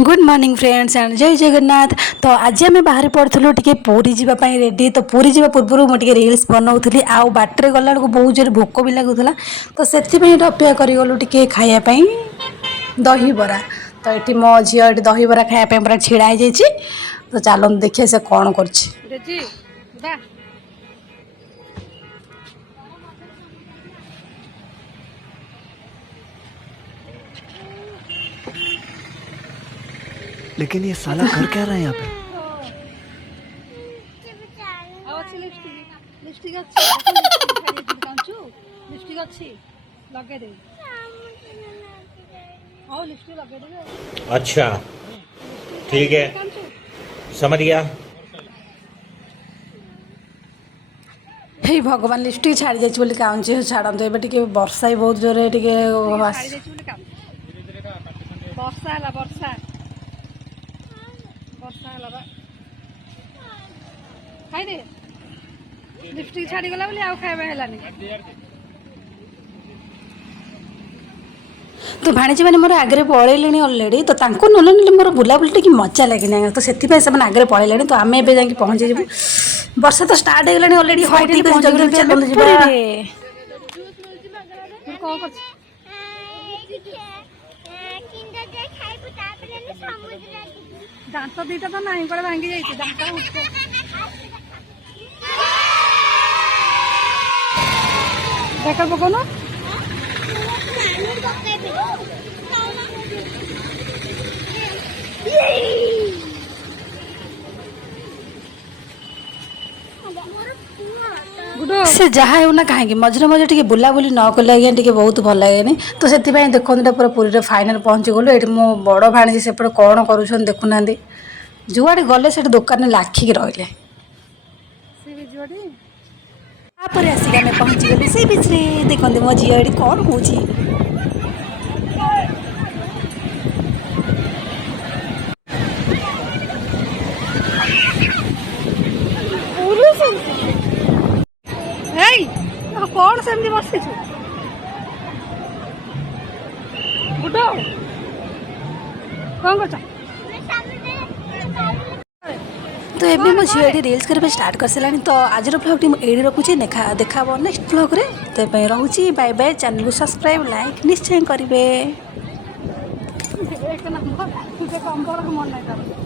Good morning friends and जय जगन्नाथ। तो आज आम बाहर पड़ू टे पूरी जावाई रेडी। तो पूरी जा पूर्व मुझे रिल्स बनाऊली आउ बाटर गला बहुत जोर भोक भी लगुला। तो से अपेक्षा करगलु टे खायापी दहीबरा। तो ये मो झील दहीबरा खायापी पूरा ढड़ा हो जाए। तो चलो देखिए से कौन कर। लेकिन ये साला कर क्या रहा है यहाँ पे? अच्छा ठीक है, समझ गया। हे भगवान लिपस्टिक छाड़ी जाइए काउंचे छाड़ते ए टे वर्षा ही बहुत जोर लिपस्टिक छाड़ी गला बोली आउ खाइबा हेलानी। तो भाणीजी मैंने मोर आगे पलैले अलरेडी। तो ना मोर बुलाबुली टे मजा लगे ना। तो से आगे पलैले। तो आम ए पहुँची जीव। वर्षा तो स्टार्ट हो गला अलरेडी। दांत दीटा तो नहीं कड़े भांगी जाइए दांत देख पकौन से जहाँ हो ना कहीं मझे मझे टे बुलाबुली न कले आज्ञा टे बहुत भल लगे। तो से देखते पूरा पूरी फाइनाल पहुँची गलु। ये मो बड़ भाणी सेपटे कौन कर देखुना जुआड़े गले से दुकान लाखिक रही आसिक आम पहुँची गलु से बीच में। देखते मो झील कौन हो कौन सेमती बसी गुड कौन कर। तो ये मो झील रिल्स करने स्टार्ट कर सारे। तो आज ब्लॉग टी मुझे रखुच्छी देखा नेक्स्ट ब्लॉग रे। तो रोचे बाय बाय। चैनल को सब्सक्राइब लाइक निश्चय करेंगे। एक नंबर मन नहीं